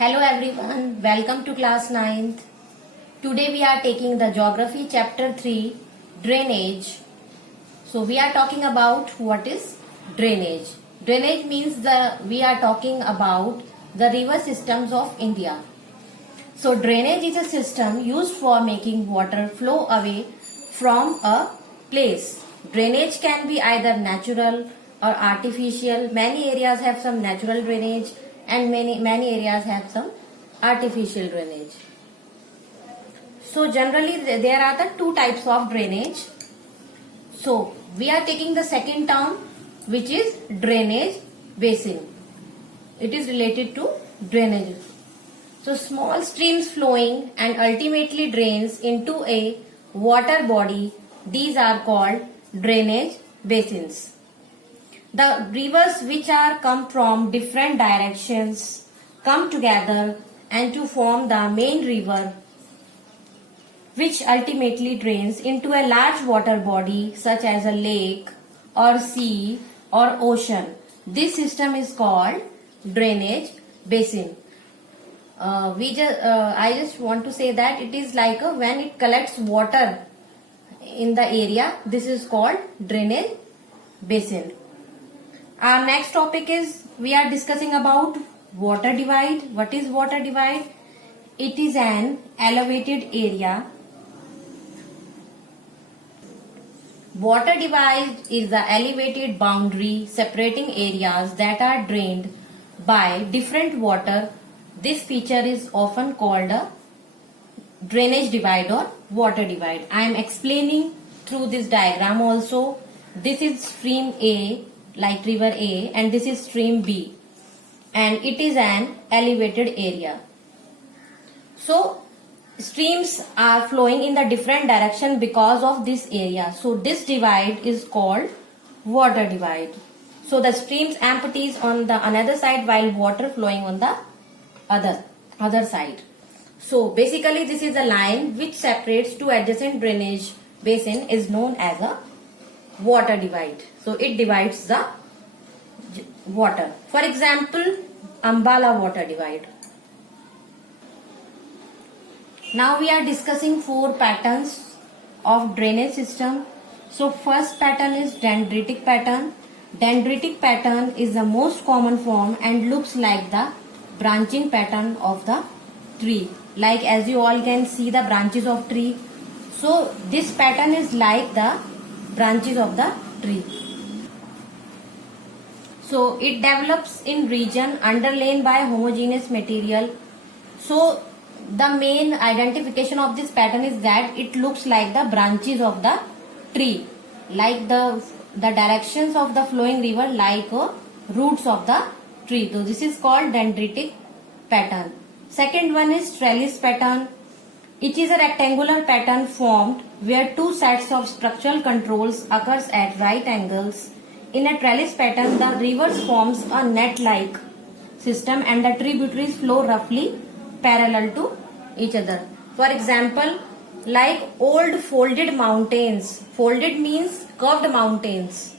Hello everyone, welcome to class 9th. Today we are taking the geography chapter 3, drainage. So we are talking about what is drainage. Drainage means we are talking about the river systems of India. So drainage is a system used for making water flow away from a place. Drainage can be either natural or artificial. Many areas have some natural drainage and many areas have some artificial drainage. So generally there are the two types of drainage. So we are taking the second term, which is drainage basin. It is related to drainage. So small streams flowing and ultimately drains into a water body, these are called drainage basins. The rivers which are come from different directions come together and to form the main river, which ultimately drains into a large water body such as a lake or sea or ocean. This system is called drainage basin. I just want to say that it is like when it collects water in the area, this is called drainage basin. Our next topic is we are discussing about water divide. What is water divide? It is an elevated area. Water divide is the elevated boundary separating areas that are drained by different water. This feature is often called a drainage divide or water divide. I am explaining through this diagram also. This is stream A, like river A, and this is stream B, and it is an elevated area. So streams are flowing in the different direction because of this area. So this divide is called water divide. So the streams empties on the another side while water flowing on the other side. So basically this is a line which separates two adjacent drainage basin is known as a water divide. So it divides the water. For example, Ambala water divide. Now we are discussing 4 patterns of drainage system. So first pattern is dendritic pattern. Dendritic pattern is the most common form and looks like the branching pattern of the tree. Like as you all can see the branches of tree. So this pattern is like the branches of the tree. So it develops in region underlain by homogeneous material. So the main identification of this pattern is that it looks like the branches of the tree, like the directions of the flowing river, like roots of the tree. So this is called dendritic pattern. Second one is trellis pattern. It is a rectangular pattern formed where two sets of structural controls occurs at right angles. In a trellis pattern, the river forms a net-like system and the tributaries flow roughly parallel to each other. For example, like old folded mountains. Folded means curved mountains.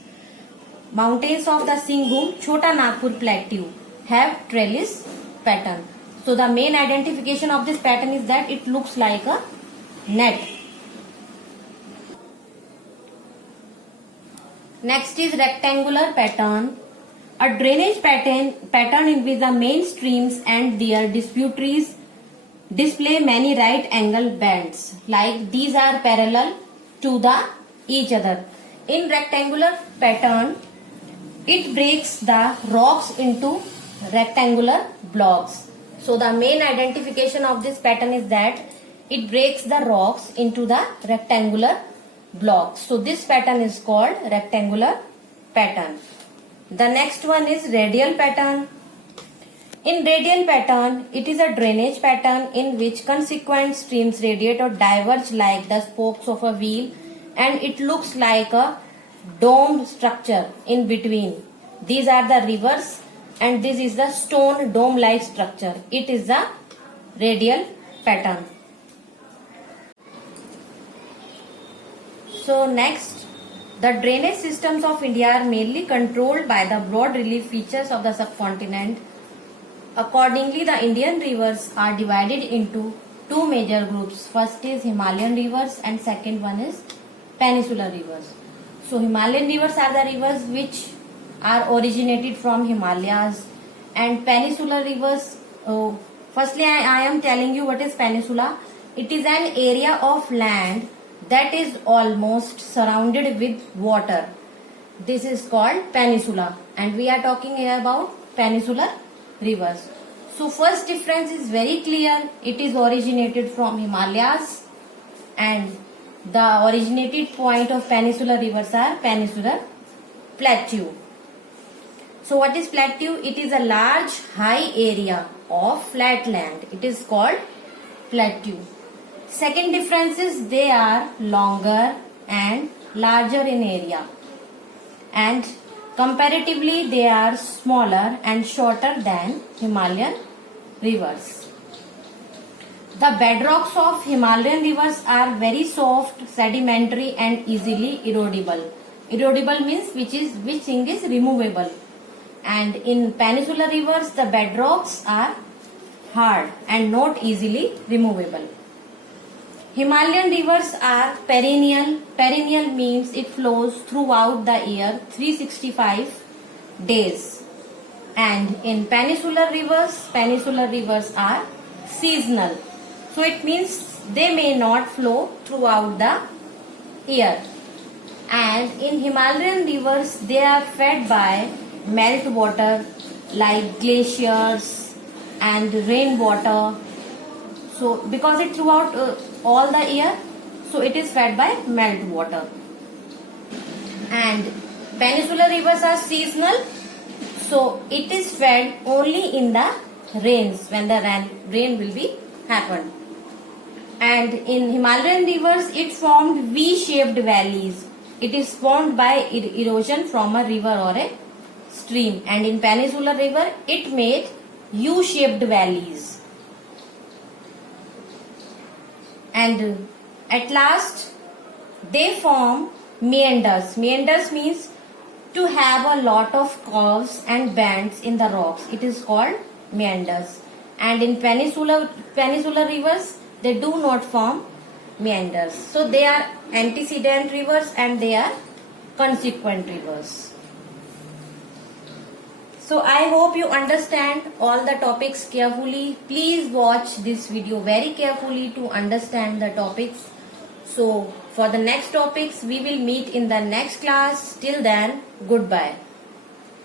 Mountains of the Singhbum, Chota Nagpur plateau have trellis pattern. So the main identification of this pattern is that it looks like a net. Next is rectangular pattern. A drainage pattern in which the main streams and their distributaries display many right angle bands. Like these are parallel to each other. In rectangular pattern, it breaks the rocks into rectangular blocks. So the main identification of this pattern is that it breaks the rocks into the rectangular blocks. So this pattern is called rectangular pattern. The next one is radial pattern. In radial pattern, it is a drainage pattern in which consequent streams radiate or diverge like the spokes of a wheel, and it looks like a domed structure in between. These are the rivers and this is the stone dome-like structure. It is the radial pattern. So next, the drainage systems of India are mainly controlled by the broad relief features of the subcontinent. Accordingly, the Indian rivers are divided into two major groups. First is Himalayan rivers and second one is peninsular rivers. So Himalayan rivers are the rivers which are originated from Himalayas, and peninsular rivers, firstly I am telling you what is peninsula. It is an area of land that is almost surrounded with water. This is called peninsula, and we are talking here about peninsular rivers. So first difference is very clear. It is originated from Himalayas, and the originated point of peninsular rivers are peninsular plateau. So what is plateau? It is a large high area of flat land. It is called plateau. Second difference is they are longer and larger in area, and comparatively they are smaller and shorter than Himalayan rivers. The bedrocks of Himalayan rivers are very soft, sedimentary and easily erodible. Erodible means which thing is removable. And in peninsular rivers the bedrocks are hard and not easily removable. Himalayan rivers are perennial. Perennial means it flows throughout the year 365 days. And in peninsular rivers are seasonal. So it means they may not flow throughout the year. And in Himalayan rivers they are fed by meltwater like glaciers and rainwater. So because it throughout all the year, so it is fed by meltwater. And peninsular rivers are seasonal, so it is fed only in the rains, when the rain will be happen. And in Himalayan rivers it formed V-shaped valleys. It is formed by erosion from a river or a stream. And in peninsular river it made U-shaped valleys. And at last they form meanders. Meanders means to have a lot of curves and bends in the rocks. It is called meanders. And in peninsular rivers they do not form meanders. So they are antecedent rivers and they are consequent rivers. So I hope you understand all the topics carefully. Please watch this video very carefully to understand the topics. So for the next topics we will meet in the next class. Till then, goodbye.